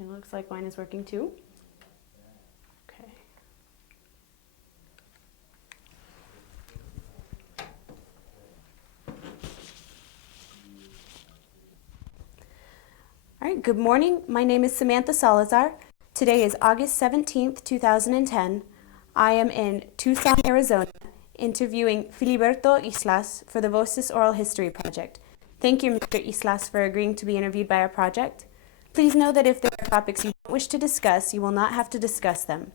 It looks like mine is working too. Okay. All right, good morning. My name is Samantha Salazar. Today is August 17th, 2010. I am in Tucson, Arizona, interviewing Filiberto Islas for the Voces Oral History Project. Thank you, Mr. Islas, for agreeing to be interviewed by our project. Please know that if there are topics you don't wish to discuss, you will not have to discuss them.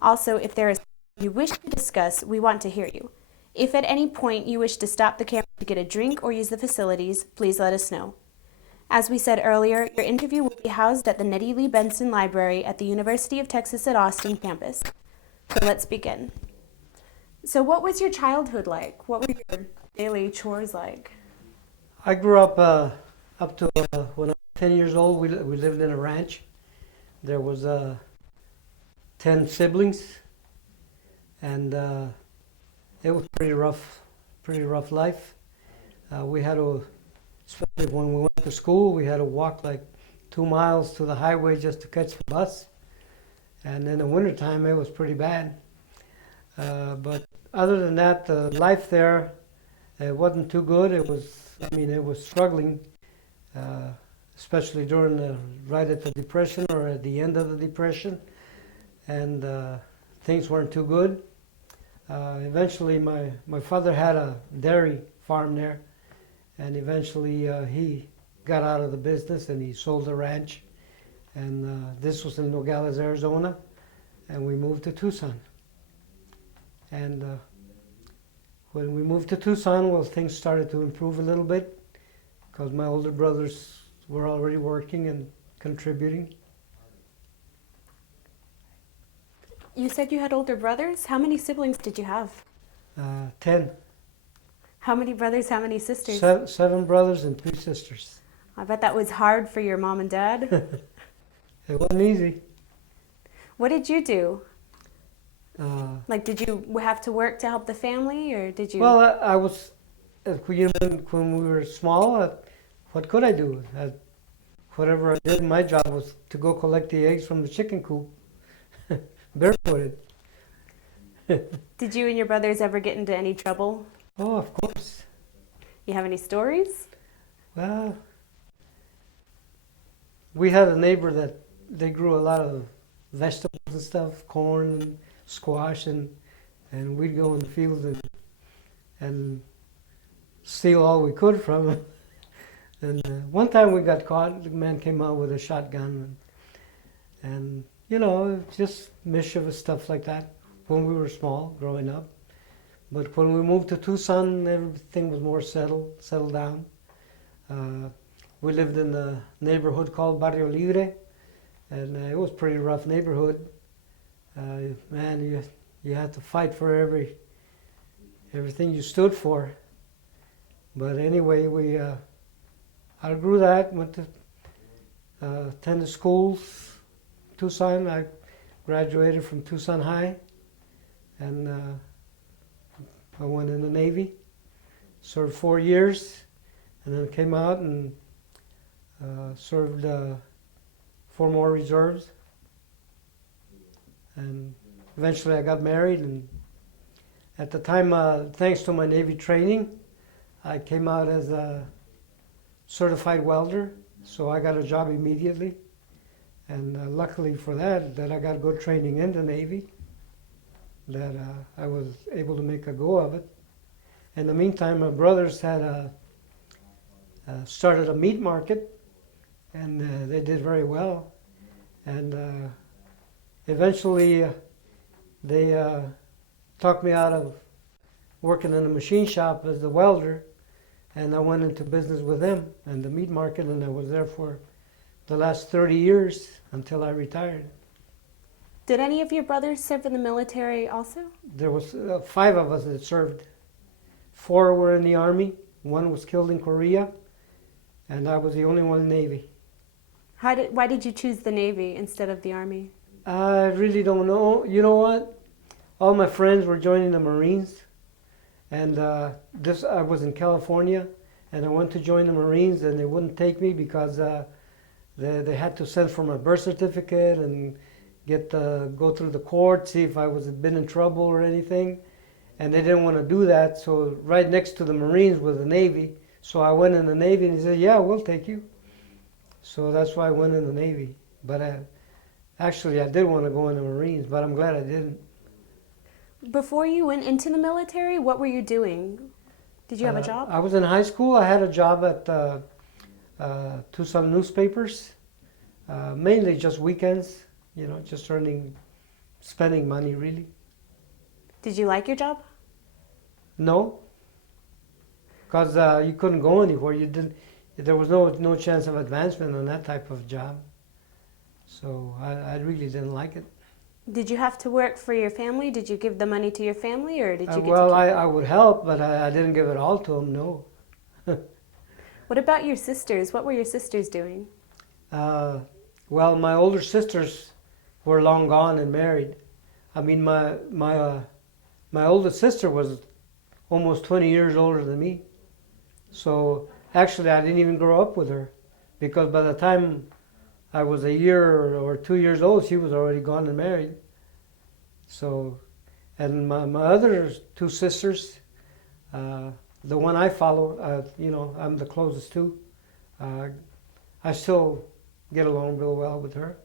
Also, if there is something you wish to discuss, we want to hear you. If at any point you wish to stop the camera to get a drink or use the facilities, please let us know. As we said earlier, your interview will be housed at the Nettie Lee Benson Library at the University of Texas at Austin campus. So let's begin. So what was your childhood like? What were your daily chores like? I grew up to when I was 10 years old. We lived in a ranch. There was 10 siblings, and it was pretty rough life. We had to, especially when we went to school, we had to walk like 2 miles to the highway just to catch the bus. And in the wintertime, it was pretty bad. But other than that, the life there, it wasn't too good. It was struggling, especially right at the Depression or at the end of the Depression. And things weren't too good. Eventually, my father had a dairy farm there. And eventually, he got out of the business and he sold the ranch. And this was in Nogales, Arizona. And we moved to Tucson. And when we moved to Tucson, well, things started to improve a little bit because my older brothers were already working and contributing. You said you had older brothers. How many siblings did you have? 10. How many brothers, how many sisters? 7 brothers and 3 sisters. I bet that was hard for your mom and dad. It wasn't easy. What did you do? Did you have to work to help the family, or did you? Well, I was, when we were small, what could I do? Whatever I did, my job was to go collect the eggs from the chicken coop, barefooted. Did you and your brothers ever get into any trouble? Oh, of course. You have any stories? Well, we had a neighbor that they grew a lot of vegetables and stuff, corn and squash, and we'd go in the fields and steal all we could from them. And one time we got caught. The man came out with a shotgun, and just mischievous stuff like that when we were small, growing up. But when we moved to Tucson, everything was more settled down. We lived in a neighborhood called Barrio Libre, and it was a pretty rough neighborhood. Man, you had to fight for everything you stood for. But anyway, we outgrew that, went to attended schools, Tucson. I graduated from Tucson High, and I went in the Navy, served 4 years, and then came out and served 4 more reserves. And eventually I got married, and at the time, thanks to my Navy training, I came out as a certified welder, so I got a job immediately. And luckily for that I got good training in the Navy, that I was able to make a go of it. In the meantime, my brothers had started a meat market, and they did very well. And eventually, they talked me out of working in a machine shop as a welder, and I went into business with them and the meat market, and I was there for the last 30 years until I retired. Did any of your brothers serve in the military also? There was 5 of us that served. 4 were in the Army, 1 was killed in Korea, and I was the only one in the Navy. Why did you choose the Navy instead of the Army? I really don't know. You know what? All my friends were joining the Marines, and I was in California, and I went to join the Marines, and they wouldn't take me because They had to send for my birth certificate and go through the court, see if I was been in trouble or anything. And they didn't want to do that. So right next to the Marines was the Navy. So I went in the Navy, and he said, "Yeah, we'll take you." So that's why I went in the Navy. But actually, I did want to go in the Marines, but I'm glad I didn't. Before you went into the military, what were you doing? Did you have a job? I was in high school. I had a job at Tucson newspapers, mainly just weekends, just spending money really. Did you like your job? No, because you couldn't go anywhere. There was no chance of advancement on that type of job. So I really didn't like it. Did you have to work for your family? Did you give the money to your family, or did you get Well, to keep it? I would help, but I didn't give it all to them, no. What about your sisters? What were your sisters doing? Well, my older sisters were long gone and married. I mean, my oldest sister was almost 20 years older than me. So actually, I didn't even grow up with her, because by the time I was a year or 2 years old, she was already gone and married. So, and my other two sisters, the one I follow, I'm the closest to. I still get along real well with her.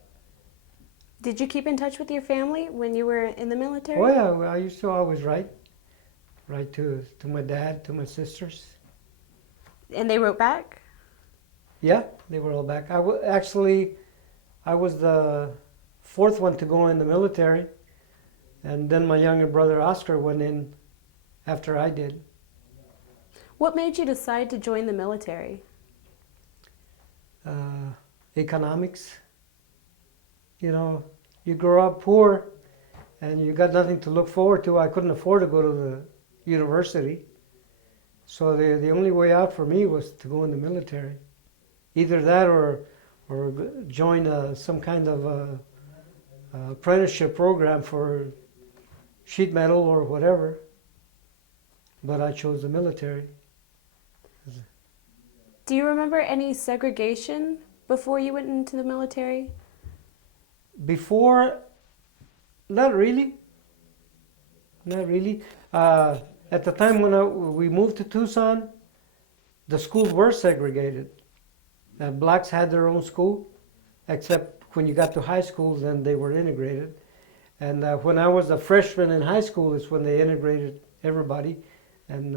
Did you keep in touch with your family when you were in the military? Oh yeah, well, I used to always write to my dad, to my sisters. And they wrote back? Yeah, they were all back. I was the fourth one to go in the military, and then my younger brother Oscar went in after I did. What made you decide to join the military? Economics. You grow up poor, and you got nothing to look forward to. I couldn't afford to go to the university, so the only way out for me was to go in the military. Either that or join some kind of apprenticeship program for sheet metal or whatever. But I chose the military. Do you remember any segregation before you went into the military? Before, not really. Not really. At the time when we moved to Tucson, the schools were segregated. Blacks had their own school, except when you got to high school, then they were integrated. And when I was a freshman in high school is when they integrated everybody, and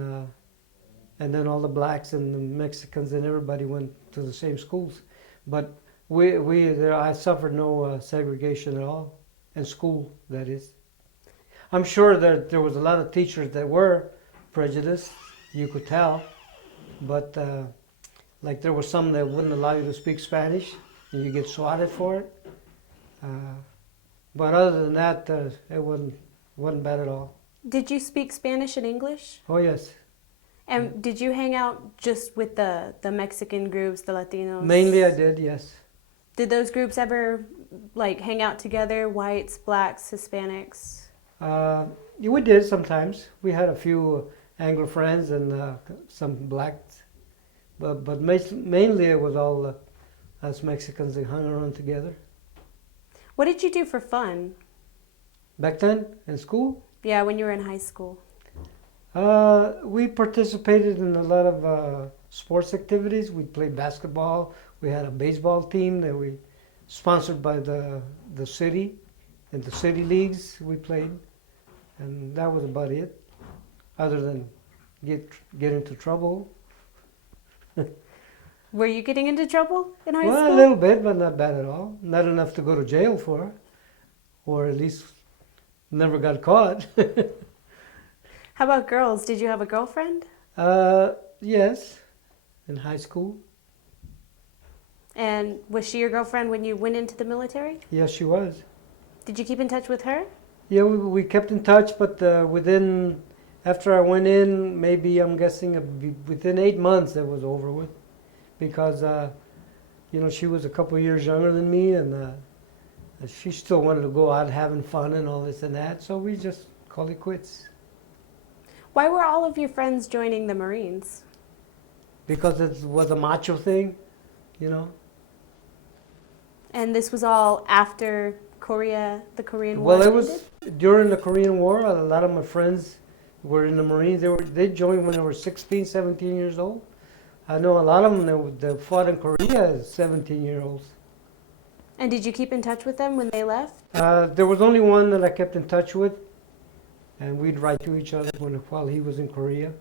then all the blacks and the Mexicans and everybody went to the same schools. But I suffered no segregation at all, in school, that is. I'm sure that there was a lot of teachers that were prejudiced, you could tell, but like there were some that wouldn't allow you to speak Spanish, and you get swatted for it. But other than that, it wasn't bad at all. Did you speak Spanish and English? Oh yes. And did you hang out just with the Mexican groups, the Latinos? Mainly I did, yes. Did those groups ever hang out together, whites, blacks, Hispanics? We did sometimes. We had a few Anglo friends and some blacks, but mainly it was all us Mexicans that hung around together. What did you do for fun? Back then in school? Yeah, when you were in high school. We participated in a lot of sports activities. We played basketball. We had a baseball team that we sponsored by the city. In the city leagues we played, and that was about it, other than get into trouble. Were you getting into trouble in high school? Well, a little bit, but not bad at all. Not enough to go to jail for, or at least never got caught. How about girls? Did you have a girlfriend? Yes, in high school. And was she your girlfriend when you went into the military? Yes, she was. Did you keep in touch with her? Yeah, we kept in touch, but after I went in, maybe I'm guessing within 8 months it was over with, because she was a couple years younger than me, and she still wanted to go out having fun and all this and that, so we just called it quits. Why were all of your friends joining the Marines? Because it was a macho thing, And this was all after the Korean War Well, it ended? was during the Korean War. A lot of my friends were in the Marines. They joined when they were 16, 17 years old. I know a lot of them they fought in Korea as 17-year-olds. And did you keep in touch with them when they left? There was only one that I kept in touch with, and we'd write to each other while he was in Korea.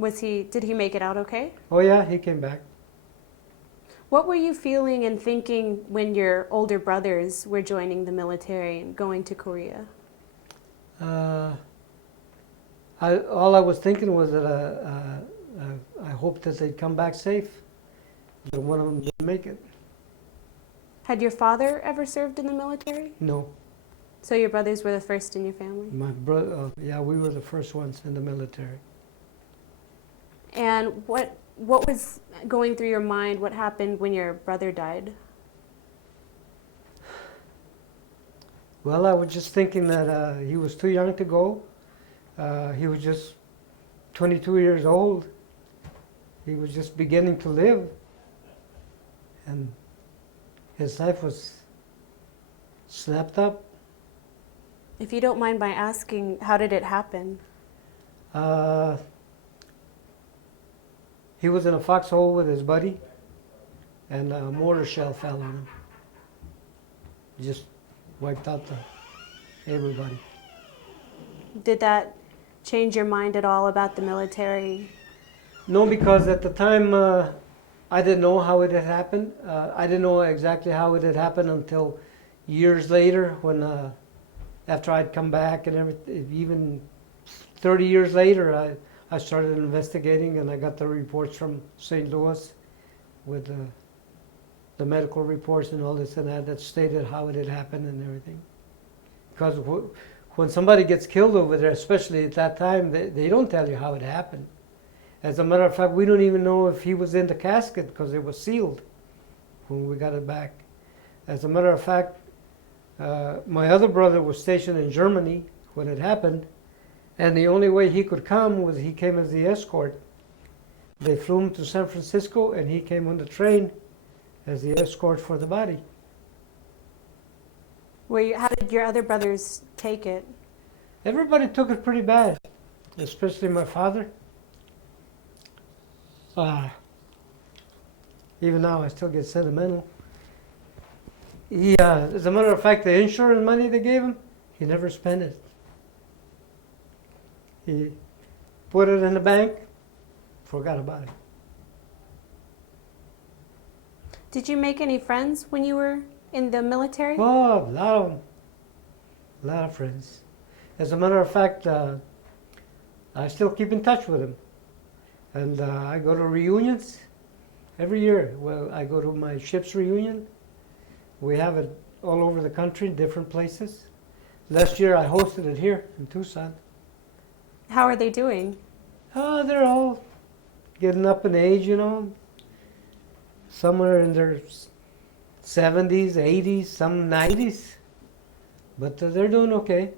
Did he make it out okay? Oh yeah, he came back. What were you feeling and thinking when your older brothers were joining the military and going to Korea? All I was thinking was that I hoped that they'd come back safe, but one of them didn't make it. Had your father ever served in the military? No, So your brothers were the first in your family? my brother. Yeah, we were the first ones in the military. And what was going through your mind? What happened when your brother died? Well, I was just thinking that he was too young to go. He was just 22 years old. He was just beginning to live. And his life was snapped up. If you don't mind my asking, how did it happen? He was in a foxhole with his buddy, and a mortar shell fell on him. Just wiped out everybody. Did that change your mind at all about the military? No, because at the time I didn't know how it had happened. I didn't know exactly how it had happened until years later, when after I'd come back and everything. Even 30 years later, I started investigating, and I got the reports from St. Louis with the medical reports and all this and that stated how it had happened and everything. Because when somebody gets killed over there, especially at that time, they don't tell you how it happened. As a matter of fact, we don't even know if he was in the casket because it was sealed when we got it back. As a matter of fact, my other brother was stationed in Germany when it happened, and the only way he could come was he came as the escort. They flew him to San Francisco, and he came on the train as the escort for the body. How did your other brothers take it? Everybody took it pretty bad, especially my father. Even now, I still get sentimental. As a matter of fact, the insurance money they gave him, he never spent it. He put it in the bank, forgot about it. Did you make any friends when you were in the military? Oh, a lot of them. A lot of friends. As a matter of fact, I still keep in touch with them. And I go to reunions every year. Well, I go to my ship's reunion. We have it all over the country, different places. Last year I hosted it here in Tucson. How are they doing? Oh, they're all getting up in age, you know. Some are in their 70s, 80s, some 90s. But they're doing okay.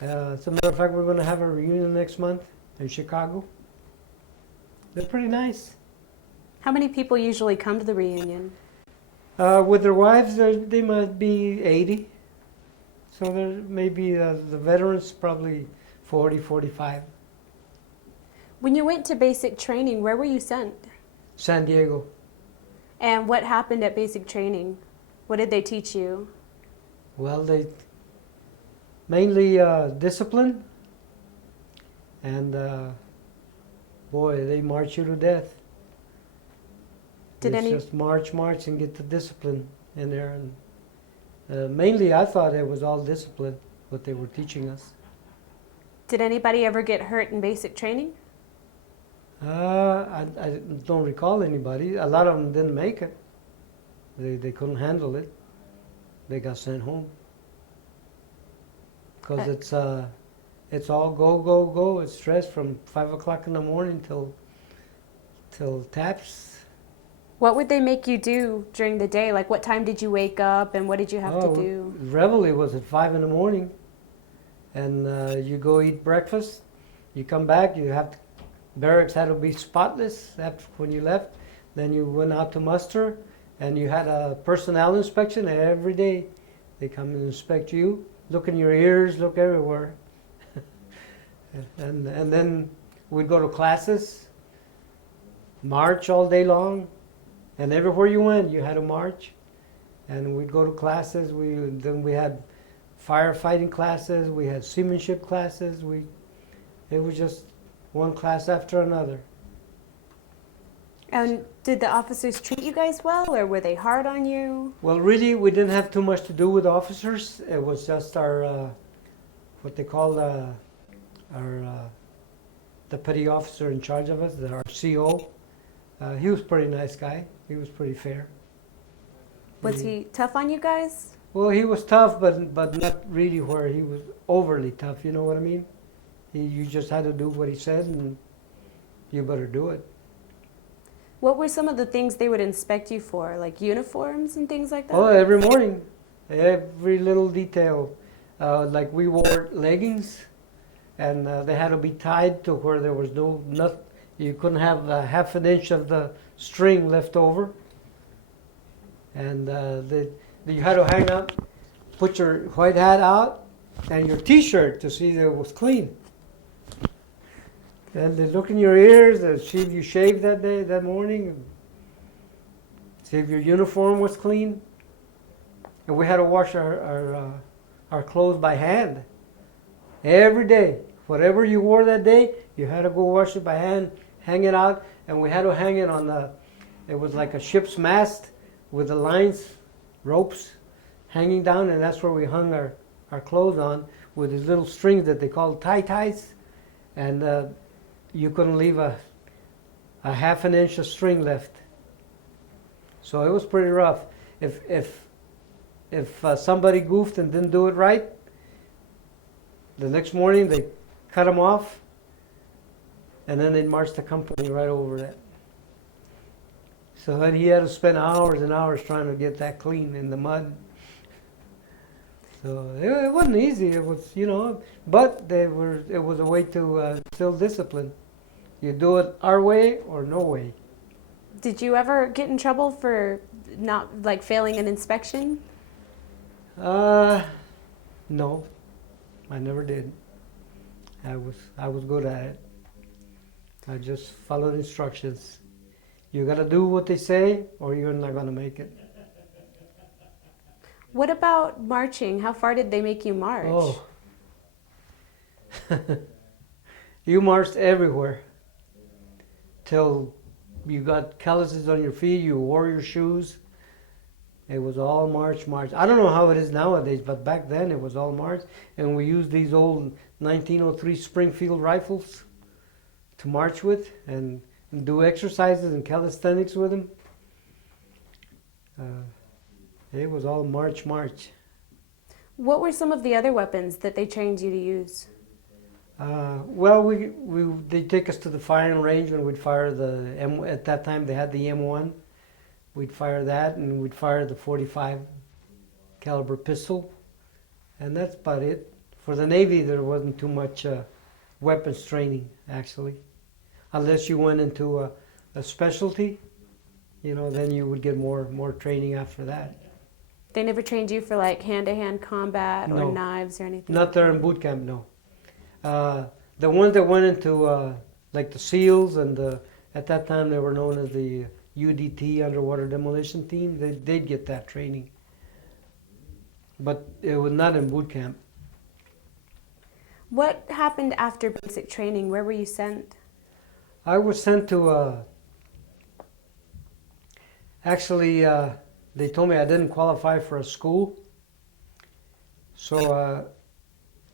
As a matter of fact, we're going to have a reunion next month in Chicago. They're pretty nice. How many people usually come to the reunion? With their wives, they might be 80. So there may be the veterans, probably 40, 45. When you went to basic training, where were you sent? San Diego. And what happened at basic training? What did they teach you? Well, they mainly discipline, and boy, they march you to death. It's just march, and get the discipline in there. And mainly, I thought it was all discipline, what they were teaching us. Did anybody ever get hurt in basic training? I don't recall anybody. A lot of them didn't make it. They couldn't handle it. They got sent home. Because it's all go, go, go. It's stress from 5 o'clock in the morning till taps. What would they make you do during the day? Like, what time did you wake up and what did you have to do? Reveille was at 5 in the morning. And you go eat breakfast. You come back, barracks had to be spotless after when you left. Then you went out to muster, And you had a personnel inspection every day. They come and inspect you, look in your ears, look everywhere. And then we'd go to classes, march all day long, and everywhere you went, you had to march. And we'd go to classes. Then we had firefighting classes. We had seamanship classes. It was just one class after another. And did the officers treat you guys well, or were they hard on you? Well, really, we didn't have too much to do with officers. It was just our, what they call the petty officer in charge of us, our CO. He was a pretty nice guy. He was pretty fair. Was he tough on you guys? Well, he was tough, but not really where he was overly tough. You know what I mean? You just had to do what he said, and you better do it. What were some of the things they would inspect you for, like uniforms and things like that? Oh, every morning, every little detail. Like we wore leggings, and they had to be tied to where there was you couldn't have a half an inch of the string left over. And you had to hang up, put your white hat out, and your T-shirt to see that it was clean. And they look in your ears and see if you shaved that morning, see if your uniform was clean. And we had to wash our clothes by hand every day. Whatever you wore that day, you had to go wash it by hand, hang it out, and we had to hang it on it was like a ship's mast with the lines, ropes hanging down, and that's where we hung our clothes on with these little strings that they called tie-ties. And you couldn't leave a half an inch of string left. So it was pretty rough. If somebody goofed and didn't do it right, the next morning they cut them off, and then they'd march the company right over that. So then he had to spend hours and hours trying to get that clean in the mud. So it wasn't easy. It was, but it was a way to instill discipline. You do it our way or no way. Did you ever get in trouble for not failing an inspection? No, I never did. I was good at it. I just followed instructions. You got to do what they say, or you're not going to make it. What about marching? How far did they make you march? Oh, you marched everywhere till you got calluses on your feet. You wore your shoes. It was all march. I don't know how it is nowadays, but back then it was all march. And we used these old 1903 Springfield rifles to march with and do exercises and calisthenics with them. It was all march. What were some of the other weapons that they trained you to use? Well, they'd take us to the firing range and we'd fire at that time they had the M1. We'd fire that, and we'd fire the .45 caliber pistol, and that's about it. For the Navy, there wasn't too much weapons training, actually. Unless you went into a specialty, then you would get more training after that. They never trained you for hand-to-hand combat No. or knives or anything? Not there in boot camp, no. The ones that went into the SEALs and at that time they were known as the UDT, Underwater Demolition Team, they'd get that training. But it was not in boot camp. What happened after basic training? Where were you sent? I was sent to, they told me I didn't qualify for a school. So,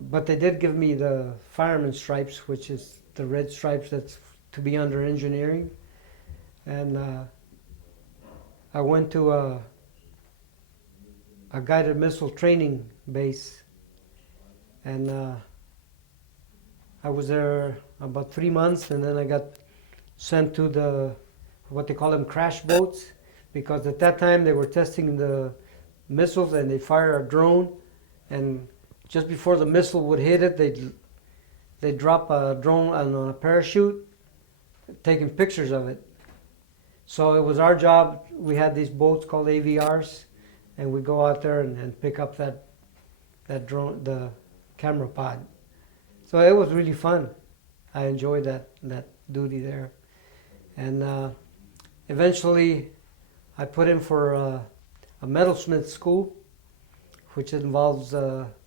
but they did give me the fireman stripes, which is the red stripes that's to be under engineering. And I went to a guided missile training base, and I was there about 3 months, and then I got sent to what they call them crash boats, because at that time they were testing the missiles and they fire a drone, and just before the missile would hit it, they'd drop a drone on a parachute, taking pictures of it. So it was our job. We had these boats called AVRs, and we'd go out there and pick up that drone, the camera pod. So it was really fun. I enjoyed that duty there. And eventually I put in for a metalsmith school, which involves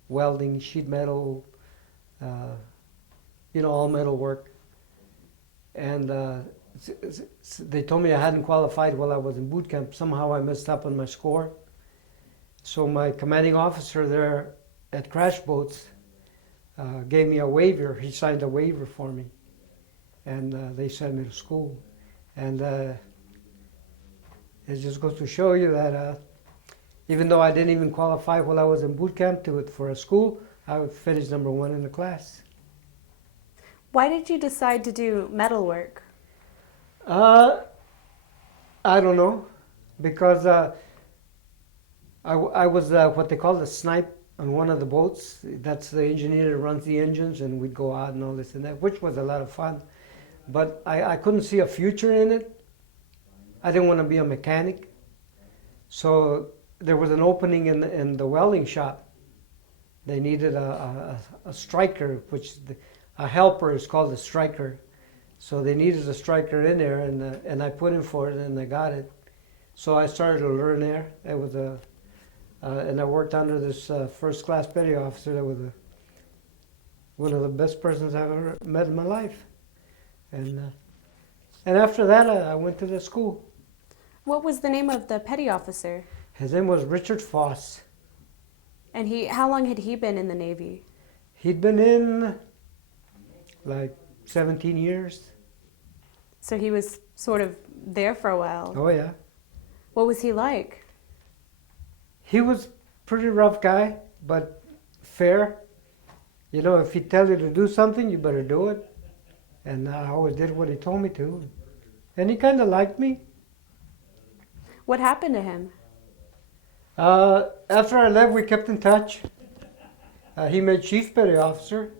welding, sheet metal, all metal work. And they told me I hadn't qualified while I was in boot camp. Somehow I messed up on my score. So my commanding officer there at Crash Boats gave me a waiver. He signed a waiver for me. And they sent me to school. And it just goes to show you that even though I didn't even qualify while I was in boot camp for a school, I would finish number one in the class. Why did you decide to do metalwork? I don't know, because I was what they call the snipe on one of the boats. That's the engineer that runs the engines, and we'd go out and all this and that, which was a lot of fun. But I couldn't see a future in it. I didn't want to be a mechanic. So there was an opening in the welding shop. They needed a striker, a helper is called a striker. So they needed a striker in there, and I put in for it, and I got it. So I started to learn there. It was and I worked under this first-class petty officer that was one of the best persons I've ever met in my life. And after that, I went to the school. What was the name of the petty officer? His name was Richard Foss. And how long had he been in the Navy? He'd been in like 17 years. So he was sort of there for a while. Oh, yeah. What was he like? He was pretty rough guy, but fair. You know, if he tell you to do something, you better do it. And I always did what he told me to. And he kind of liked me. What happened to him? After I left, we kept in touch. He made chief petty officer,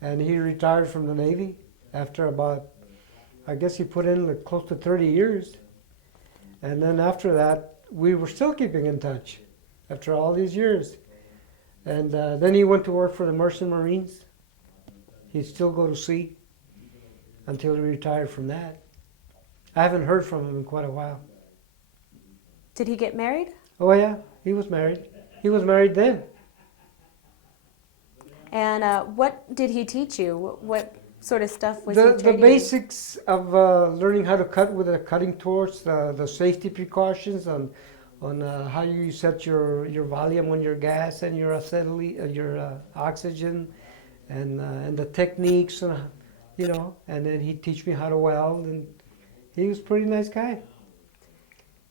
and he retired from the Navy after about, I guess he put in like close to 30 years. And then after that, we were still keeping in touch after all these years. And then he went to work for the Merchant Marines. He'd still go to sea until he retired from that. I haven't heard from him in quite a while. Did he get married? Oh, yeah, he was married. He was married then. And what did he teach you? What sort of stuff was The he training basics of learning how to cut with a cutting torch, the safety precautions on how you set your volume on your gas and your acetylene, your oxygen, and the techniques, and and then he'd teach me how to weld, and he was a pretty nice guy.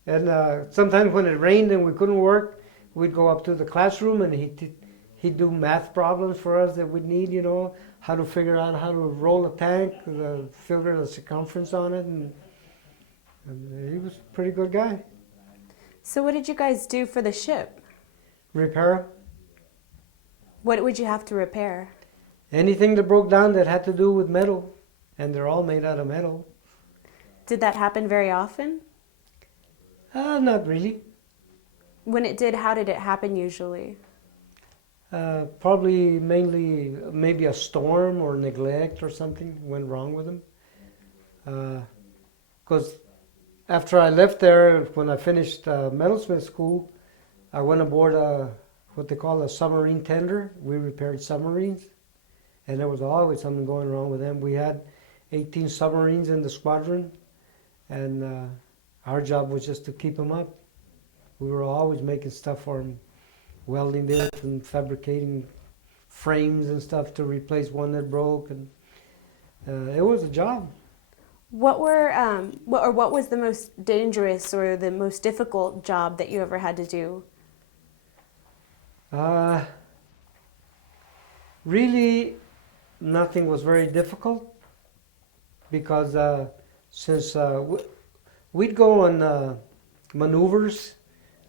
And sometimes when it rained and we couldn't work, we'd go up to the classroom and he'd do math problems for us that we'd need, how to figure out how to roll a tank, figure the circumference on it, and he was a pretty good guy. So what did you guys do for the ship? Repair. What would you have to repair? Anything that broke down that had to do with metal, and they're all made out of metal. Did that happen very often? Not really. When it did, how did it happen usually? Probably mainly maybe a storm or neglect or something went wrong with them. Because after I left there, when I finished metalsmith school, I went aboard what they call a submarine tender. We repaired submarines, and there was always something going wrong with them. We had 18 submarines in the squadron, and our job was just to keep them up. We were always making stuff for them, welding them and fabricating frames and stuff to replace one that broke, and it was a job. What was the most dangerous or the most difficult job that you ever had to do? Really, nothing was very difficult, because since we'd go on maneuvers,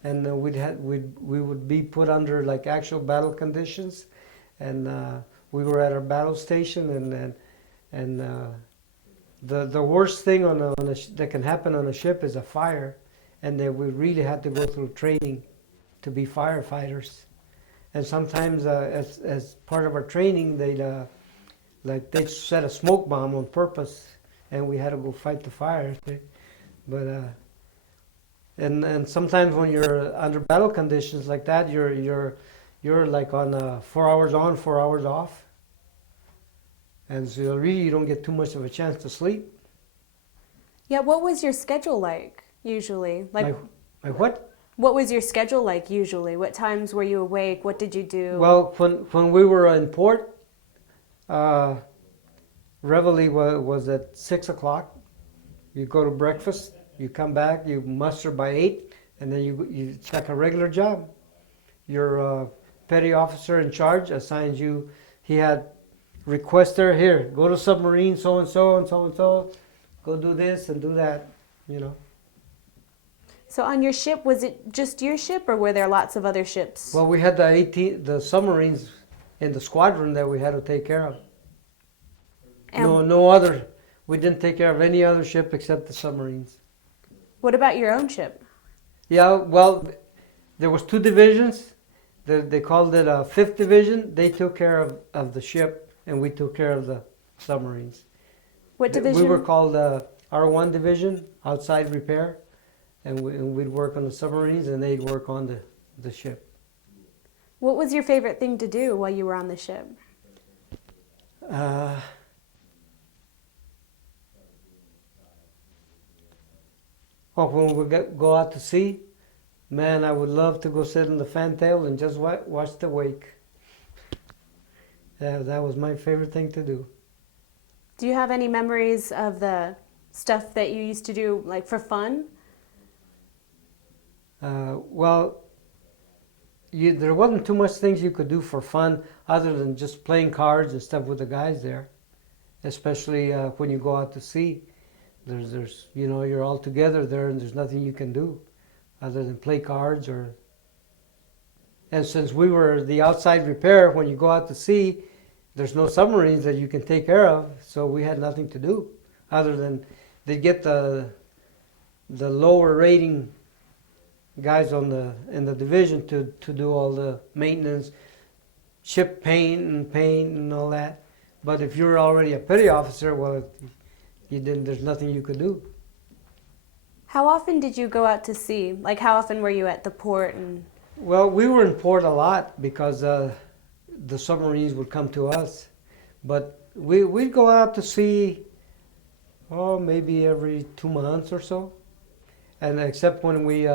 and we would be put under like actual battle conditions, and we were at our battle station, and the worst thing that can happen on a ship is a fire, and that we really had to go through training to be firefighters. And sometimes, as part of our training, they'd set a smoke bomb on purpose, and we had to go fight the fire. But and sometimes when you're under battle conditions like that, you're like on 4 hours on, 4 hours off, and so really you don't get too much of a chance to sleep. Yeah, what was your schedule like usually? My what? What was your schedule like usually? What times were you awake? What did you do? Well, when we were in port, reveille was at 6 o'clock. You go to breakfast, you come back, you muster by 8, and then it's like a regular job. Your petty officer in charge assigns you. He had requester here. Go to submarine, so and so and so and so. Go do this and do that. You know. So on your ship, was it just your ship, or were there lots of other ships? Well, we had the submarines in the squadron that we had to take care of. And No other. We didn't take care of any other ship except the submarines. what about your own ship? Yeah, well, there was 2 divisions. They called it a 5th division. They took care of the ship, and we took care of the submarines. What division? We were called R1 division, outside repair, and we'd work on the submarines, and they'd work on the ship. What was your favorite thing to do while you were on the ship? Well, when we go out to sea, man, I would love to go sit in the fantail and just watch the wake. Yeah, that was my favorite thing to do. Do you have any memories of the stuff that you used to do, like for fun? Well, there wasn't too much things you could do for fun other than just playing cards and stuff with the guys there, especially when you go out to sea. There's you're all together there, and there's nothing you can do other than play cards and since we were the outside repair, when you go out to sea, there's no submarines that you can take care of, so we had nothing to do other than they get the lower rating guys in the division to do all the maintenance, ship paint and all that. But if you're already a petty officer, well, there's nothing you could do. How often did you go out to sea? Like, how often were you at the port? Well, we were in port a lot because the submarines would come to us. But we'd go out to sea, maybe every 2 months or so. And except when we,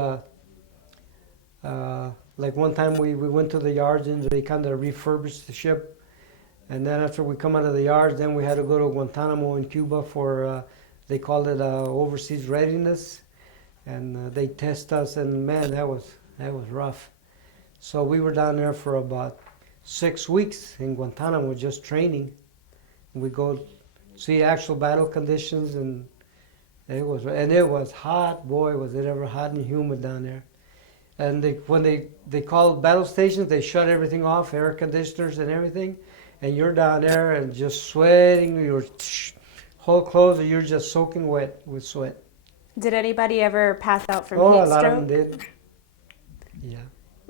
like one time we went to the yards and they kind of refurbished the ship. And then after we come out of the yards, then we had to go to Guantanamo in Cuba for, they called it overseas readiness. And they test us, and man, that was rough. So we were down there for about 6 weeks in Guantanamo just training. We go see actual battle conditions, and it was hot. Boy, was it ever hot and humid down there. And when they call battle stations, they shut everything off, air conditioners and everything. And you're down there and just sweating. Your whole clothes, and you're just soaking wet with sweat. Did anybody ever pass out from heat Oh, a stroke? lot of them did. Yeah.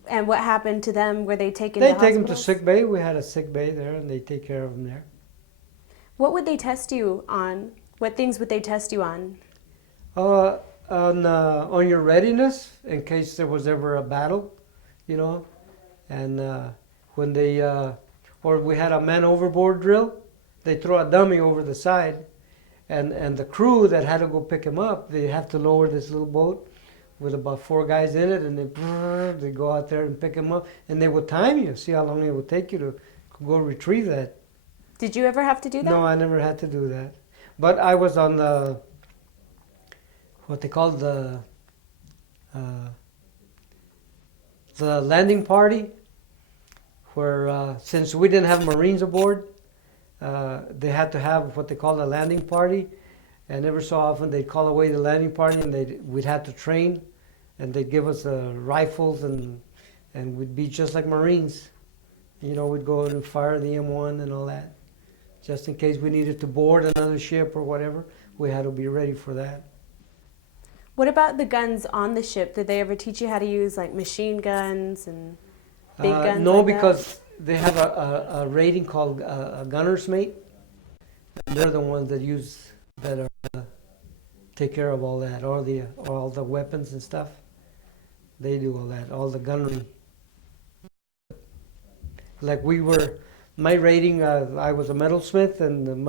And what happened to them? Were they taken They to take them to hospitals? sick bay. We had a sick bay there, and they take care of them there. What would they test you on? What things would they test you on? On your readiness in case there was ever a battle, and when or we had a man overboard drill, they throw a dummy over the side, and the crew that had to go pick him up, they have to lower this little boat with about 4 guys in it, and they go out there and pick him up, and they would time you, see how long it would take you to go retrieve that. Did you ever have to do that? No, I never had to do that. But I was on what they call the landing party, where since we didn't have Marines aboard, they had to have what they call a landing party, and every so often they'd call away the landing party, and we'd have to train, and they'd give us rifles, and we'd be just like Marines. We'd go and fire the M1 and all that, just in case we needed to board another ship or whatever. we had to be ready for that. What about the guns on the ship? Did they ever teach you how to use like machine guns and big guns? No, like because they have a rating called a gunner's mate. And they're the ones that are take care of all that, all the weapons and stuff. They do all that, all the gunnery. Like my rating, I was a metalsmith, and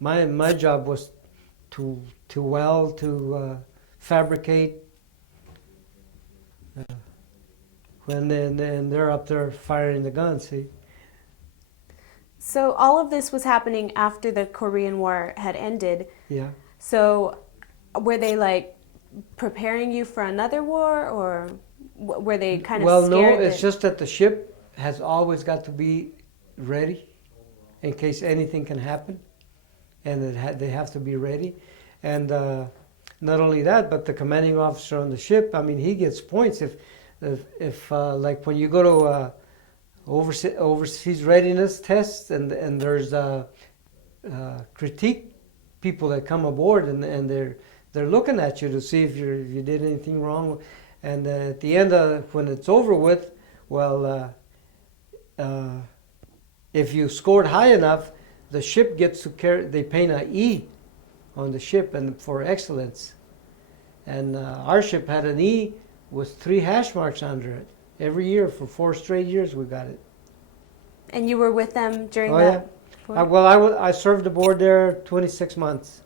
my job was to weld, to fabricate. When they're up there firing the guns, see. So all of this was happening after the Korean War had ended. Yeah. So were they like preparing you for another war, or were they kind of scared? Well, no, it's just that the ship has always got to be ready in case anything can happen, and they have to be ready. And not only that, but the commanding officer on the ship, I mean, he gets points if like when you go to overseas readiness tests, and there's critique people that come aboard, and they're looking at you to see if you did anything wrong, and at the end when it's over with, well, if you scored high enough, the ship gets to carry. They paint an E on the ship and for excellence, and our ship had an E with 3 hash marks under it. Every year for 4 straight years we got it. And you were with them during that? Yeah. Well, I served aboard there 26 months.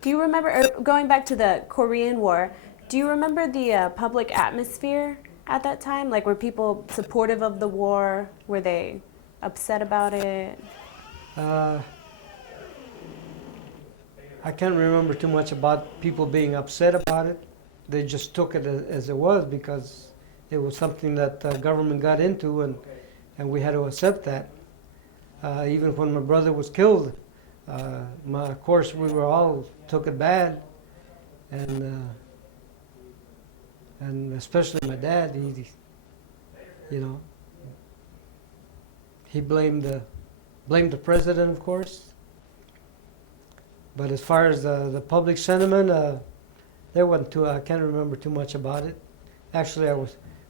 Do you remember, going back to the Korean War, do you remember the public atmosphere at that time? Like, were people supportive of the war? Were they upset about it? I can't remember too much about people being upset about it. They just took it as it was, because it was something that the government got into, and we had to accept that. Even when my brother was killed, of course we were all took it bad, and especially my dad. He blamed the president, of course. But as far as the public sentiment, there wasn't too. I can't remember too much about it. Actually,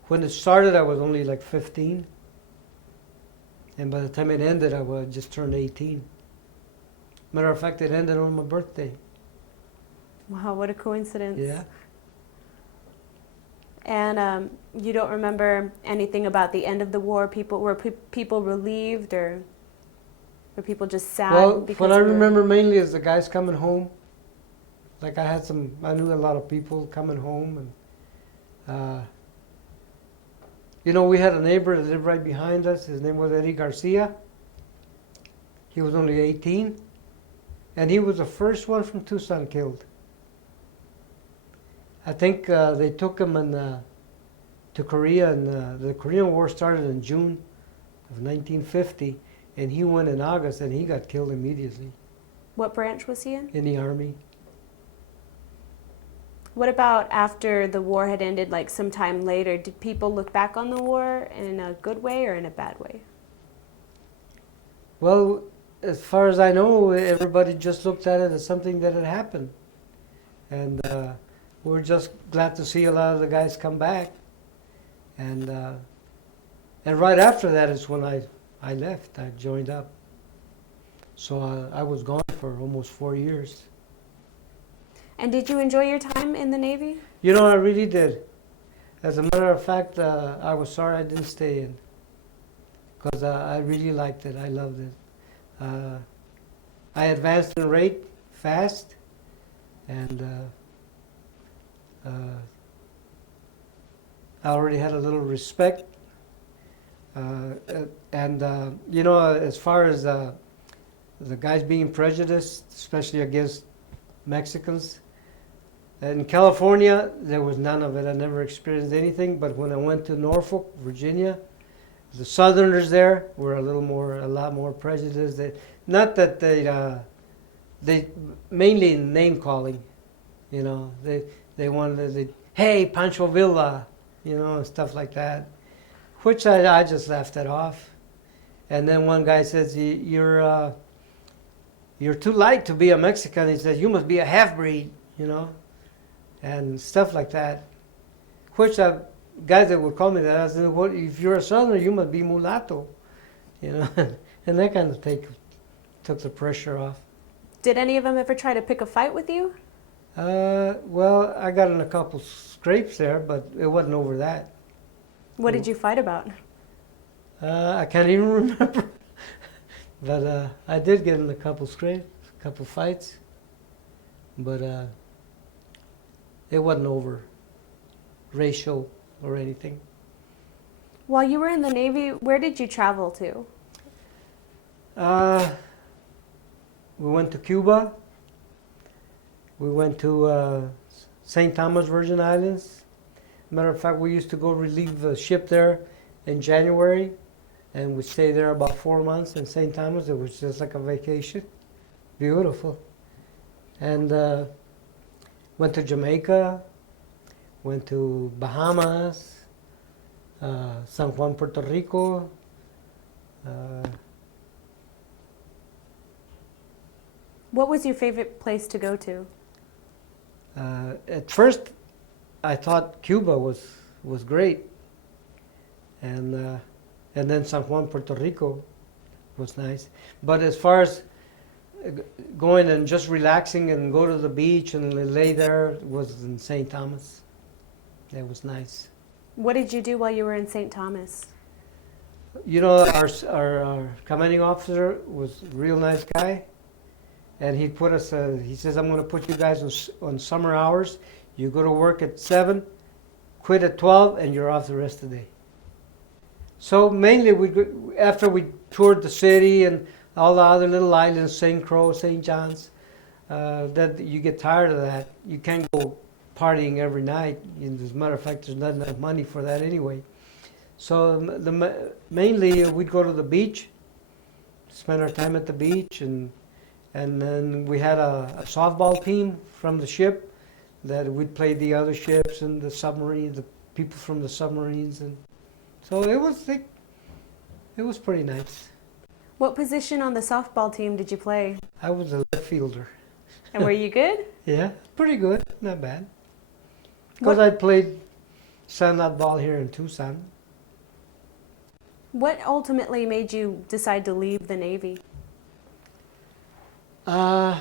when it started, I was only like 15, and by the time it ended, I was just turned 18. Matter of fact, it ended on my birthday. Wow, what a coincidence! Yeah. And you don't remember anything about the end of the war? Were people relieved, or were people just sad? Well, what I remember mainly is the guys coming home. Like I knew a lot of people coming home, and we had a neighbor that lived right behind us. His name was Eddie Garcia. He was only 18, and he was the first one from Tucson killed. I think they took him to Korea, and the Korean War started in June of 1950, and he went in August, and he got killed immediately. What branch was he in? In the Army. What about after the war had ended, like sometime later? Did people look back on the war in a good way or in a bad way? Well, as far as I know, everybody just looked at it as something that had happened. And we're just glad to see a lot of the guys come back. And right after that is when I left. I joined up. So I was gone for almost 4 years. And did you enjoy your time in the Navy? I really did. As a matter of fact, I was sorry I didn't stay in, because I really liked it. I loved it. I advanced in rate fast, and I already had a little respect. As far as the guys being prejudiced, especially against Mexicans, in California, there was none of it. I never experienced anything. But when I went to Norfolk, Virginia, the Southerners there were a lot more prejudiced. Not that they mainly name calling, they wanted hey, Pancho Villa, and stuff like that, which I just laughed it off. And then one guy says, you're you're too light to be a Mexican. He says, you must be a half-breed, you know, and stuff like that. Which guys that would call me that, I said, well, if you're a Southerner, you must be mulatto, you know, and that kind of took the pressure off. Did any of them ever try to pick a fight with you? Well, I got in a couple scrapes there, but it wasn't over that. What did you fight about? I can't even remember. But I did get in a couple scrapes, a couple fights. But it wasn't over racial or anything. While you were in the Navy, where did you travel to? We went to Cuba. We went to St. Thomas, Virgin Islands. Matter of fact, we used to go relieve the ship there in January, and we stayed there about 4 months in St. Thomas. It was just like a vacation. Beautiful. And went to Jamaica, went to Bahamas, San Juan, Puerto Rico. What was your favorite place to go to? At first, I thought Cuba was great, and then San Juan, Puerto Rico was nice. But as far as going and just relaxing and go to the beach and lay there was in St. Thomas. That was nice. What did you do while you were in St. Thomas? You know, our commanding officer was a real nice guy, and he put us. He says, "I'm going to put you guys on summer hours. You go to work at 7, quit at 12, and you're off the rest of the day." So mainly, after we toured the city and all the other little islands, St. Croix, St. John's, that you get tired of that. You can't go partying every night. As a matter of fact, there's not enough money for that anyway. So mainly we'd go to the beach, spend our time at the beach, and then we had a softball team from the ship that we'd play the other ships and the submarines, the people from the submarines, and so it was pretty nice. What position on the softball team did you play? I was a left fielder. And were you good? Yeah, pretty good, not bad. Because I played sandlot ball here in Tucson. What ultimately made you decide to leave the Navy? I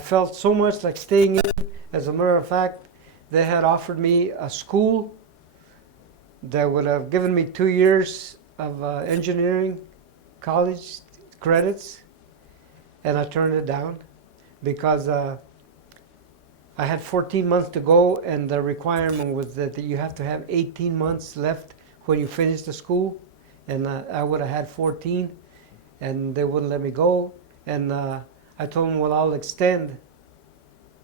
felt so much like staying in. As a matter of fact, they had offered me a school that would have given me 2 years of engineering college credits, and I turned it down because I had 14 months to go, and the requirement was that you have to have 18 months left when you finish the school, and I would have had 14, and they wouldn't let me go, and I told them, well, I'll extend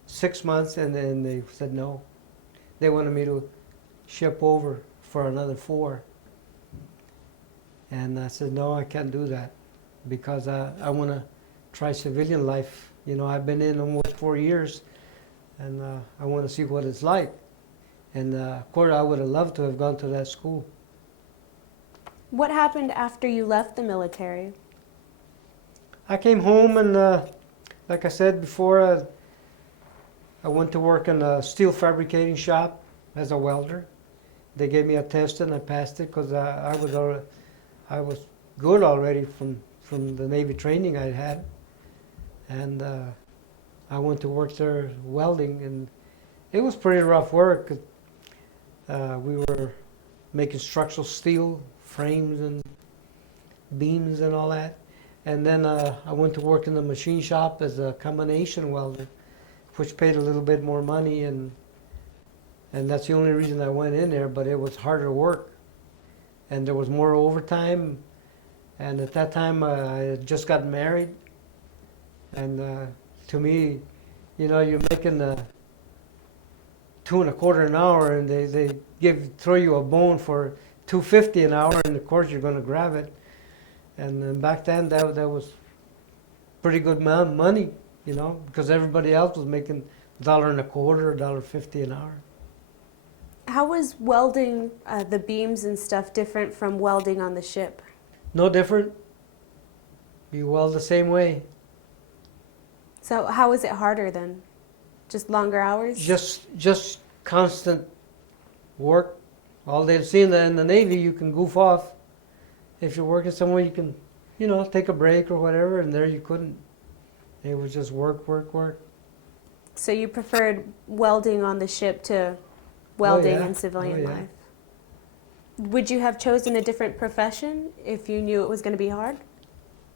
6 months, and then they said no. They wanted me to ship over for another 4. And I said, no, I can't do that because I want to try civilian life. You know, I've been in almost 4 years, and I want to see what it's like. And of course, I would have loved to have gone to that school. What happened after you left the military? I came home, and like I said before, I went to work in a steel fabricating shop as a welder. They gave me a test, and I passed it because I was good already from the Navy training I had. And I went to work there welding, and it was pretty rough work. We were making structural steel frames and beams and all that. And then I went to work in the machine shop as a combination welder, which paid a little bit more money, and that's the only reason I went in there, but it was harder work. And there was more overtime, and at that time I had just got married, and to me, you know, you're making $2.25 an hour, and they throw you a bone for $2.50 an hour, and of course you're going to grab it. And back then that was pretty good money, you know, because everybody else was making $1.25, $1.50 an hour. How was welding the beams and stuff different from welding on the ship? No different. You weld the same way. So how is it harder then? Just longer hours? Just constant work all day. See, in the Navy, you can goof off. If you're working somewhere, you can, take a break or whatever, and there you couldn't. It was just work, work, work. So you preferred welding on the ship to welding yeah. in civilian yeah. life? Would you have chosen a different profession if you knew it was going to be hard?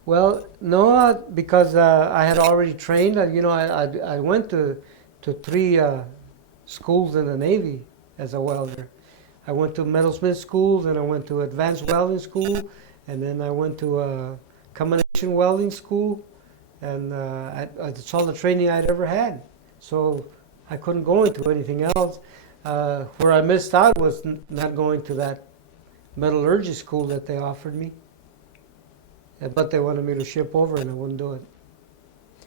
Well, no, because I had already trained. I went to 3 schools in the Navy as a welder. I went to metalsmith school, then I went to advanced welding school, and then I went to combination welding school, and that's all the training I'd ever had. So I couldn't go into anything else. Where I missed out was not going to that metallurgy school that they offered me. But they wanted me to ship over, and I wouldn't do it.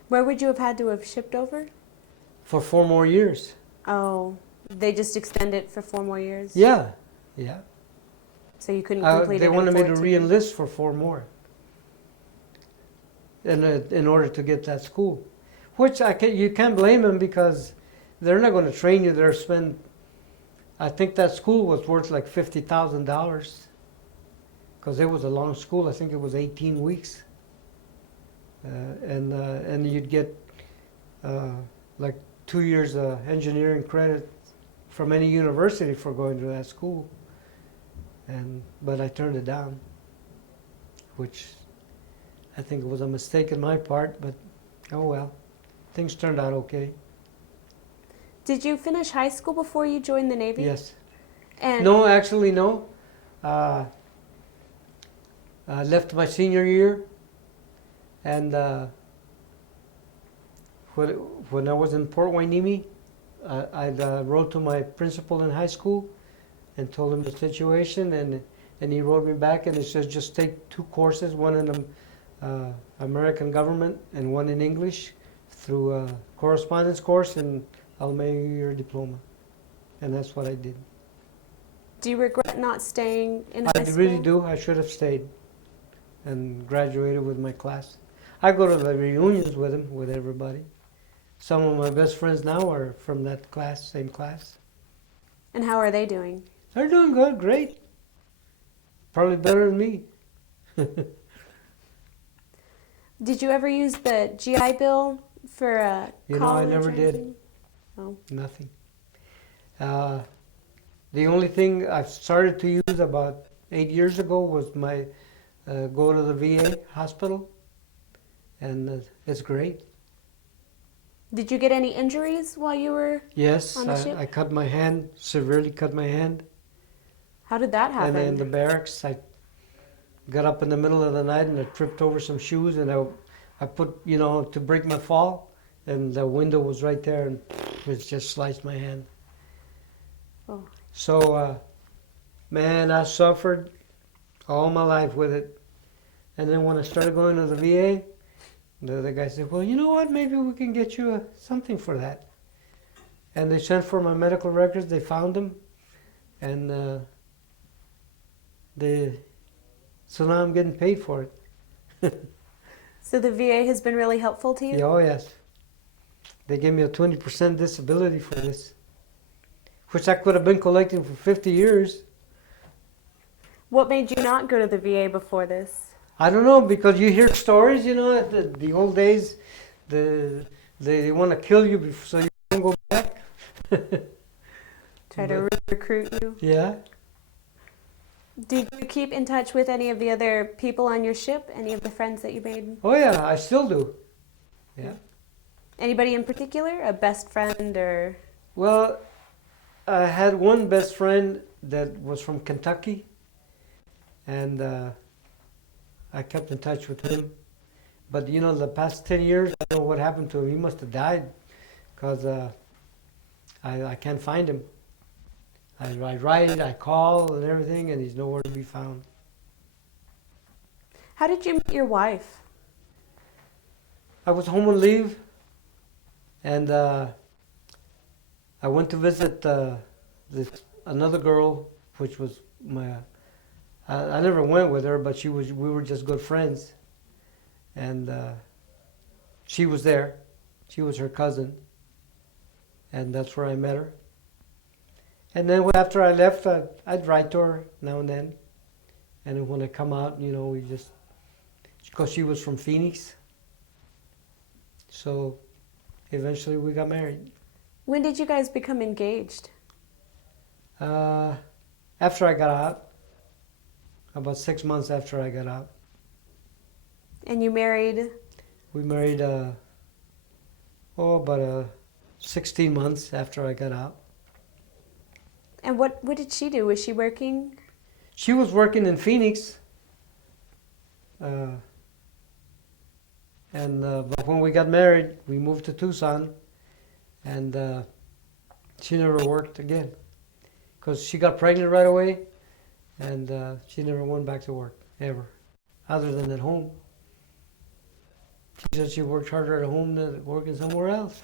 Where would you have had to have shipped over? For 4 more years. Oh, they just extend it for 4 more years? Yeah. So you couldn't complete it They in wanted me to 14? re-enlist for 4 more. In order to get that school. Which you can't blame them, because they're not going to train you there. I think that school was worth like $50,000. Because it was a long school. I think it was 18 weeks. And you'd get like 2 years engineering credit from any university for going to that school. But I turned it down, which I think it was a mistake on my part, but oh well. Things turned out okay. Did you finish high school before you joined the Navy? Yes. And No, actually no. I left my senior year, and when I was in Port Hueneme, I wrote to my principal in high school and told him the situation, and he wrote me back, and he says just take 2 courses, one in the American government and one in English through a correspondence course, and I'll make you your diploma. And that's what I did. do you regret not staying in high I school? really do. I should have stayed and graduated with my class. I go to the reunions with them, with everybody. Some of my best friends now are from that class, same class. And how are they doing? They're doing good, great. Probably better than me. Did you ever use the GI Bill for college? I never or did. anything? Oh. Nothing. The only thing I've started to use about 8 years ago was my go to the VA hospital, and it's great. Did you get any injuries while you were Yes, on the ship? I cut my hand, severely cut my hand. How did that happen? And in the barracks, I got up in the middle of the night and I tripped over some shoes, and I put, to break my fall, and the window was right there, and it just sliced my hand. Oh. So, man, I suffered all my life with it. And then when I started going to the VA, the guy said, well, you know what, maybe we can get you something for that. And they sent for my medical records, they found them, and so now I'm getting paid for it. So the VA has been really helpful to you? Yeah, oh yes. They gave me a 20% disability for this, which I could have been collecting for 50 years. What made you not go to the VA before this? I don't know, because you hear stories, the old days, they want to kill you so you don't go back. Try to recruit you? Yeah. Did you keep in touch with any of the other people on your ship? Any of the friends that you made? Oh yeah, I still do. Yeah. Anybody in particular? A best friend or? Well, I had one best friend that was from Kentucky, and I kept in touch with him. But the past 10 years, I don't know what happened to him. He must have died, because I can't find him. I write, I call and everything, and he's nowhere to be found. How did you meet your wife? I was home on leave, and I went to visit another girl, which was I never went with her, but we were just good friends. and she was there. She was her cousin, and that's where I met her. And then after I left, I'd write to her now and then. And then when I come out, we just, because she was from Phoenix. So eventually we got married. When did you guys become engaged? After I got out, about 6 months after I got out. And you married? We married, about 16 months after I got out. And what did she do? Was she working? She was working in Phoenix. But when we got married, we moved to Tucson, and she never worked again because she got pregnant right away, and she never went back to work ever, other than at home. She said she worked harder at home than working somewhere else.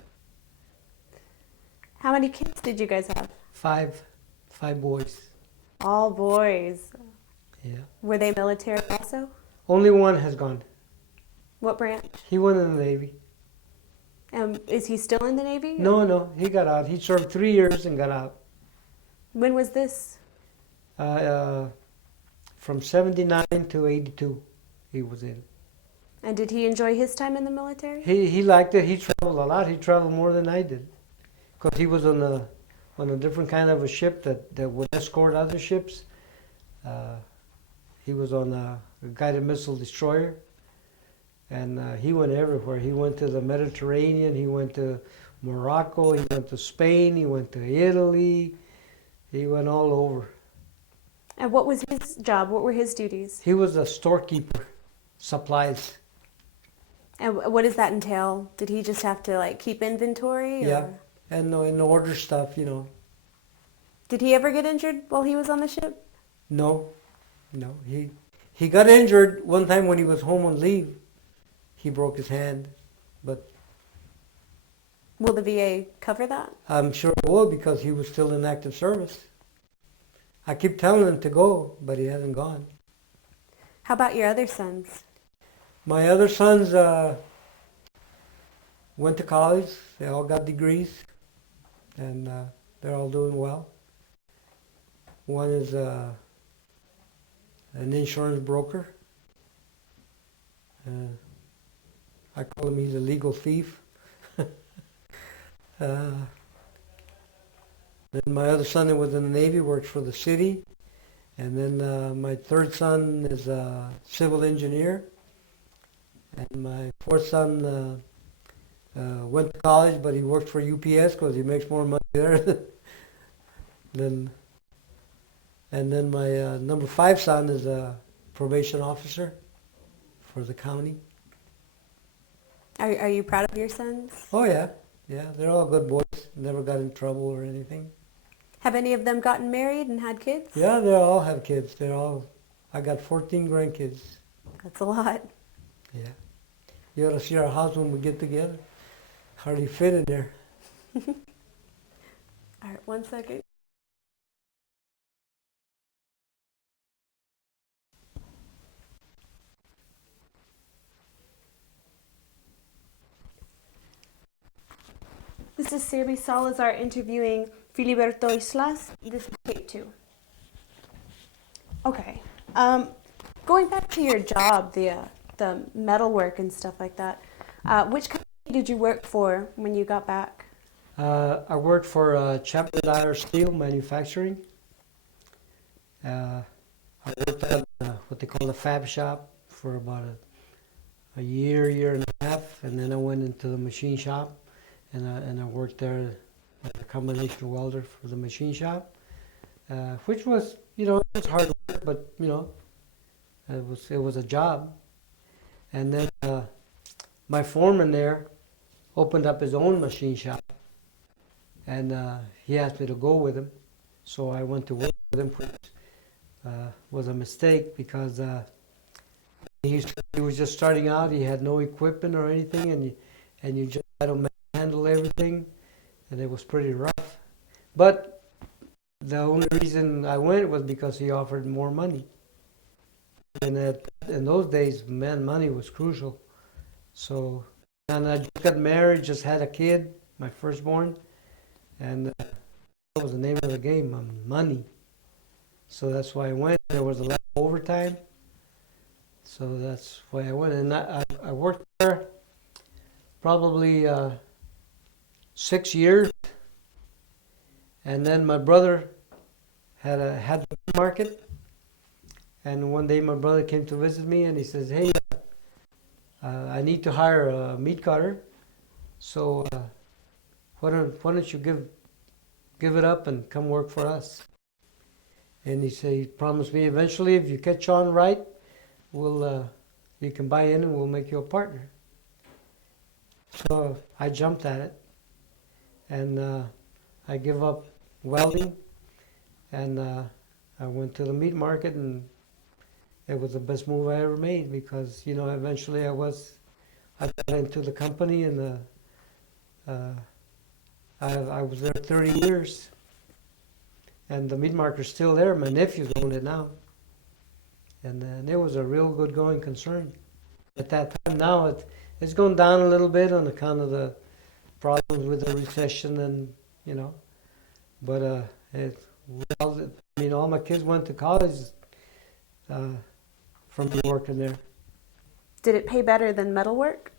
How many kids did you guys have? Five boys. All boys. Yeah. Were they military also? Only one has gone. What branch? He went in the Navy. Is he still in the Navy? No, he got out. He served 3 years and got out. When was this? From 79 to 82, he was in. And did he enjoy his time in the military? He liked it. He traveled a lot. He traveled more than I did, because he was on a different kind of a ship that would escort other ships. He was on a guided missile destroyer, and he went everywhere. He went to the Mediterranean. He went to Morocco. He went to Spain. He went to Italy. He went all over. And what was his job? What were his duties? He was a storekeeper, supplies. And what does that entail? Did he just have to keep inventory? Yeah, or? and order stuff, Did he ever get injured while he was on the ship? No. He got injured one time when he was home on leave. He broke his hand, but Will the VA cover that? I'm sure it will, because he was still in active service. I keep telling him to go, but he hasn't gone. How about your other sons? My other sons went to college. They all got degrees, and they're all doing well. One is an insurance broker. I call him, he's a legal thief. Then my other son that was in the Navy works for the city. And then my third son is a civil engineer. And my fourth son went to college, but he worked for UPS because he makes more money there. And then my number 5 son is a probation officer for the county. Are you proud of your sons? Oh yeah, they're all good boys. Never got in trouble or anything. Have any of them gotten married and had kids? Yeah, they all have kids. I got 14 grandkids. That's a lot. Yeah. You ought to see our house when we get together. Hardly fit in there. All right, 1 second. This is Serbi Salazar interviewing Filiberto Islas. This is tape 2. Okay. Going back to your job, the metalwork and stuff like that, which company did you work for when you got back? I worked for Chapter Iron Steel Manufacturing. I worked at what they call a fab shop for about a year and a half, and then I went into the machine shop, and I worked there as a combination welder for the machine shop, which was, it was hard work, but it was a job. And then my foreman there opened up his own machine shop, and he asked me to go with him, so I went to work with him, which was a mistake because he was just starting out. He had no equipment or anything, and you just had to handle everything, and it was pretty rough. But the only reason I went was because he offered more money. And in those days, man, money was crucial. So, and I just got married, just had a kid, my firstborn, and that was the name of the game, money. So that's why I went. There was a lot of overtime, so that's why I went. And I worked there probably 6 years, and then my brother had the market, and one day my brother came to visit me, and he says, "Hey, I need to hire a meat cutter, so why don't you give it up and come work for us?" And he promised me eventually, if you catch on right, you can buy in and we'll make you a partner. So I jumped at it, and I give up welding, and I went to the meat market, and it was the best move I ever made because eventually I got into the company, and I was there 30 years, and the meat market's still there. My nephews own it now, and it was a real good going concern at that time. Now it's gone down a little bit on account of the problems with the recession, and but all my kids went to college from working there. Did it pay better than Metalwork?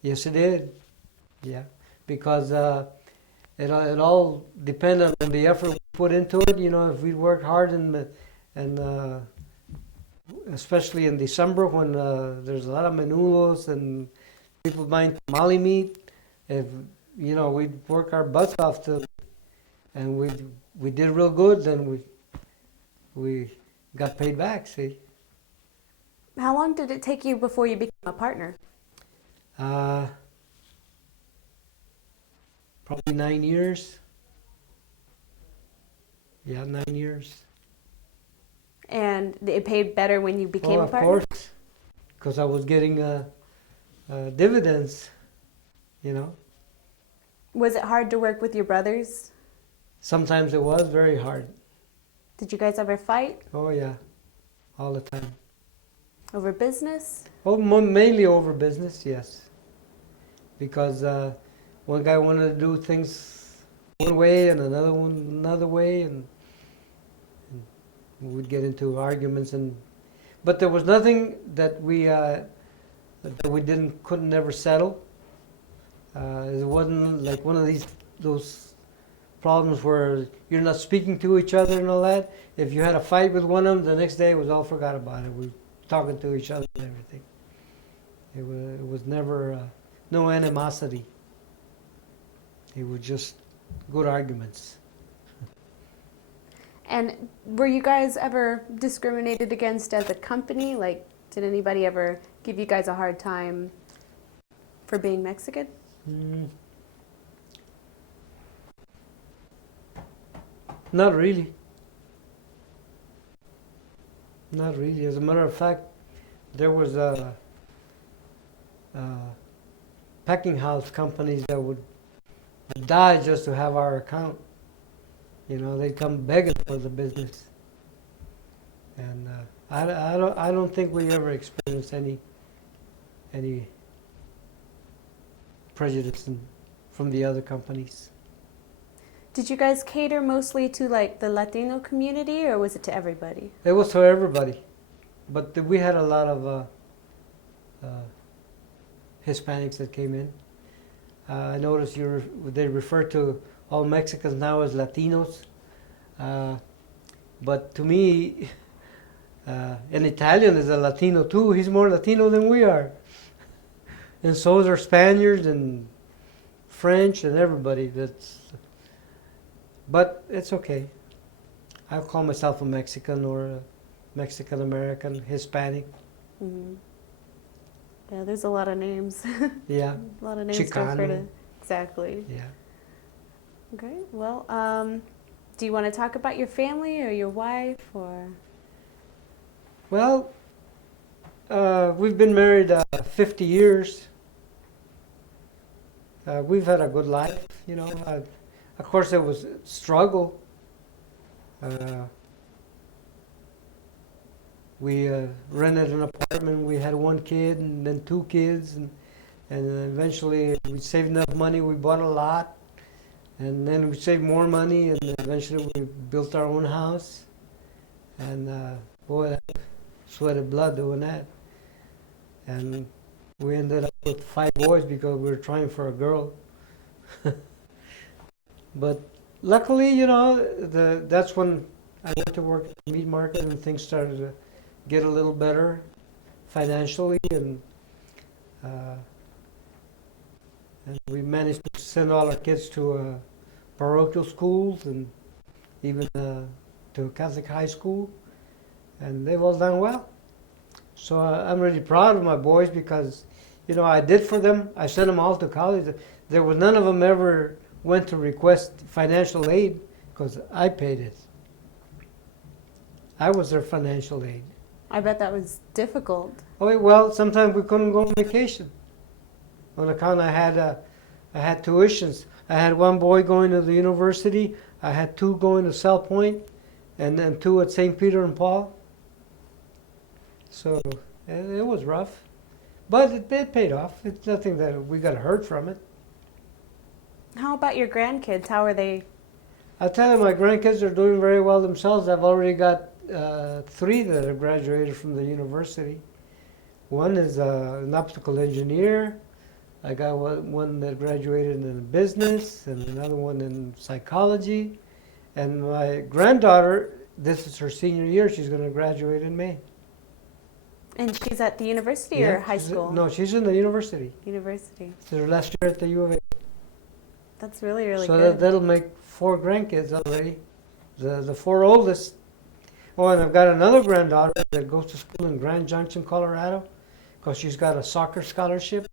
Yes, it did. Yeah, because it all depended on the effort we put into it. If we worked hard and especially in December when there's a lot of menudos and people buying tamale meat, if we'd work our butts off and we did real good, then we got paid back. See. How long did it take you before you became a partner? Probably 9 years. Yeah, 9 years. And it paid better when you became a partner? Of course, because I was getting dividends, Was it hard to work with your brothers? Sometimes it was very hard. Did you guys ever fight? Oh, yeah, all the time. Over business? Oh, mainly over business, yes. Because one guy wanted to do things one way and another one another way, and we'd get into arguments. But there was nothing that we couldn't never settle. It wasn't like one of those problems where you're not speaking to each other and all that. If you had a fight with one of them, the next day it was all forgot about it. We were talking to each other and everything. It was never no animosity. It was just good arguments. And were you guys ever discriminated against as a company? Like, did anybody ever give you guys a hard time for being Mexican? Not really. Not really. As a matter of fact, there was packing house companies that would die just to have our account. They'd come begging for the business, and I don't think we ever experienced any prejudice from the other companies. Did you guys cater mostly to like the Latino community, or was it to everybody? It was for everybody, but we had a lot of Hispanics that came in. I noticed they refer to all Mexicans now as Latinos, but to me, an Italian is a Latino too. He's more Latino than we are, and so are Spaniards and French and everybody. But it's okay. I call myself a Mexican or a Mexican American, Hispanic. Mm-hmm. Yeah, there's a lot of names. Yeah. A lot of names Chicano. to refer to. Exactly. Yeah. Okay. Well, do you want to talk about your family or your wife or? Well, we've been married 50 years. We've had a good life, Of course, it was a struggle. We rented an apartment. We had one kid and then two kids, and And then eventually we saved enough money, we bought a lot, and then we saved more money, and then eventually we built our own house. And boy, I sweated blood doing that. And we ended up with 5 boys because we were trying for a girl. But luckily, you know, that's when I went to work at the meat market and things started to get a little better financially, and we managed to send all our kids to parochial schools and even to a Catholic high school, and they've all done well. So I'm really proud of my boys because, you know, I did for them. I sent them all to college. There was none of them ever went to request financial aid because I paid it. I was their financial aid. I bet that was difficult. Oh well, sometimes we couldn't go on vacation on account I had tuitions. I had one boy going to the university. I had 2 going to South Point, and then 2 at St. Peter and Paul. So it was rough, but it paid off. It's nothing that we got hurt from it. How about your grandkids? How are they? I tell you, my grandkids are doing very well themselves. I've already got 3 that have graduated from the university. One is an optical engineer. I got one that graduated in business, and another one in psychology. And my granddaughter, this is her senior year. She's going to graduate in May. And she's at the university or high school? No, she's in the university. University. It's her last year at the U of A. That's really, really So good. that'll make 4 grandkids already. The 4 oldest. Oh, and I've got another granddaughter that goes to school in Grand Junction, Colorado, because she's got a soccer scholarship,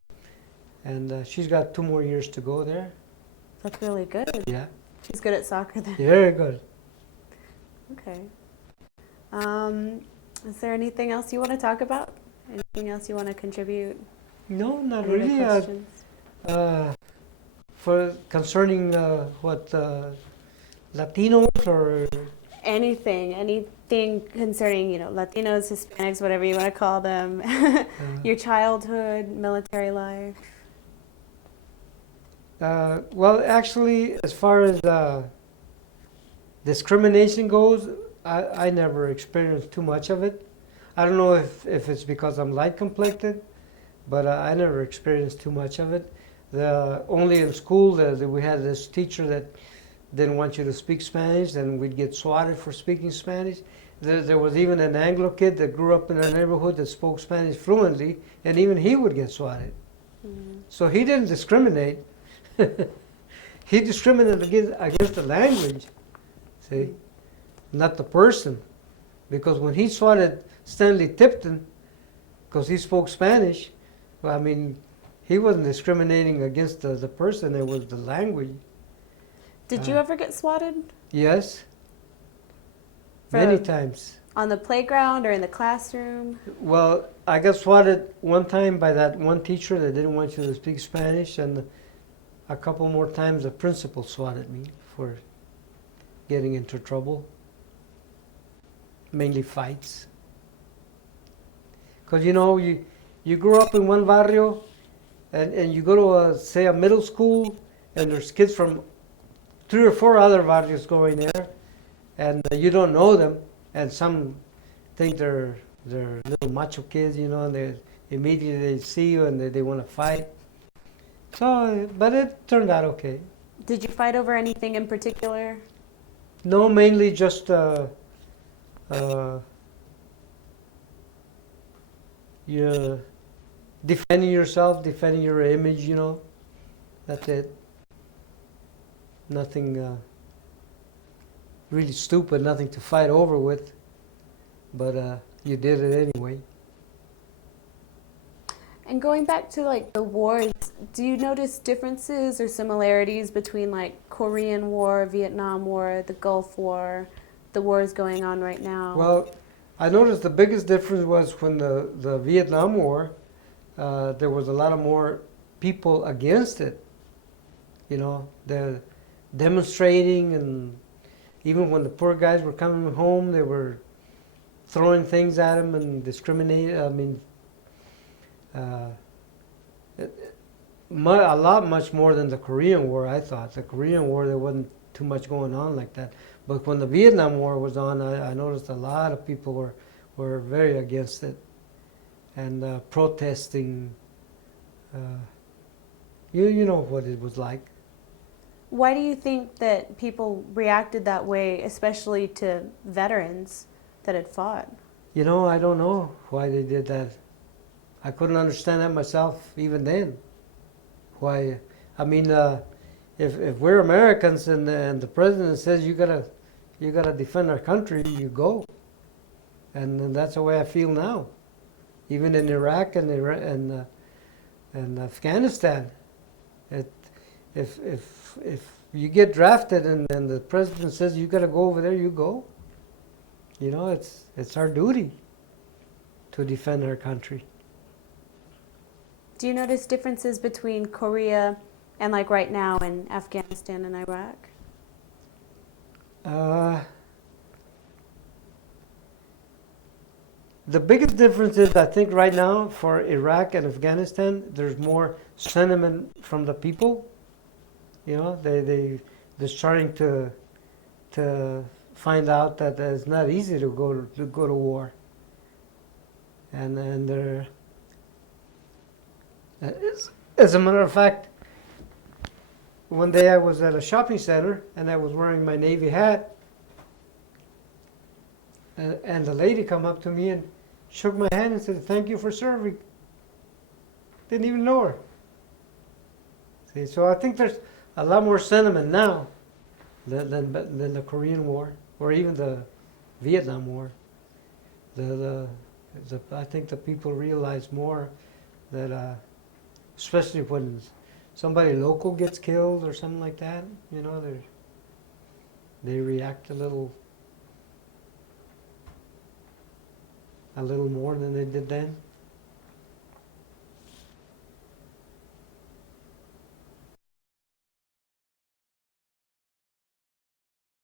and she's got 2 more years to go there. That's really good. Yeah. She's good at soccer then. Very good. Okay. Is there anything else you want to talk about? Anything else you want to contribute? No, not Any other really. questions? For concerning what Latinos or anything concerning, you know, Latinos, Hispanics, whatever you want to call them, your childhood, military life. Well, actually, as far as discrimination goes, I never experienced too much of it. I don't know if it's because I'm light complected, but I never experienced too much of it. Only in school we had this teacher that didn't want you to speak Spanish, and we'd get swatted for speaking Spanish. There was even an Anglo kid that grew up in our neighborhood that spoke Spanish fluently, and even he would get swatted. Mm-hmm. So he didn't discriminate. He discriminated against the language, see, not the person. Because when he swatted Stanley Tipton, because he spoke Spanish, well, I mean, he wasn't discriminating against the person, it was the language. Did you ever get swatted? Yes. Many times. On the playground or in the classroom? Well, I got swatted one time by that one teacher that didn't want you to speak Spanish, and a couple more times the principal swatted me for getting into trouble. Mainly fights. Because, you know, you grew up in one barrio, and you go to, say, a middle school, and there's kids from 3 or 4 other barrios going there, and you don't know them, and some think they're little macho kids, you know, and they immediately see you and they want to fight. So, but it turned out okay. Did you fight over anything in particular? No, mainly just you're defending yourself, defending your image, you know. That's it. Nothing really stupid, nothing to fight over with, but you did it anyway. And going back to like the wars, do you notice differences or similarities between like Korean War, Vietnam War, the Gulf War, the wars going on right now? Well, I noticed the biggest difference was when the Vietnam War, there was a lot of more people against it. You know, they're demonstrating, and even when the poor guys were coming home, they were throwing things at them and discriminating. I mean, a lot much more than the Korean War. I thought the Korean War there wasn't too much going on like that, but when the Vietnam War was on, I noticed a lot of people were very against it and protesting. You know what it was like. Why do you think that people reacted that way, especially to veterans that had fought? You know, I don't know why they did that. I couldn't understand that myself even then. Why? I mean, if we're Americans and the president says you gotta defend our country, you go, and that's the way I feel now. Even in Iraq and Afghanistan, if you get drafted and the president says you gotta go over there, you go. You know, it's our duty to defend our country. Do you notice differences between Korea and like right now in Afghanistan and Iraq? The biggest difference is, I think, right now for Iraq and Afghanistan, there's more sentiment from the people. You know, they're starting to find out that it's not easy to go to war, and they're, as a matter of fact, one day I was at a shopping center and I was wearing my Navy hat, and the lady come up to me and shook my hand and said, "Thank you for serving." Didn't even know her. See, so I think there's a lot more sentiment now than the Korean War or even the Vietnam War. I think the people realize more that, especially when somebody local gets killed or something like that, you know, they react a little more than they did then.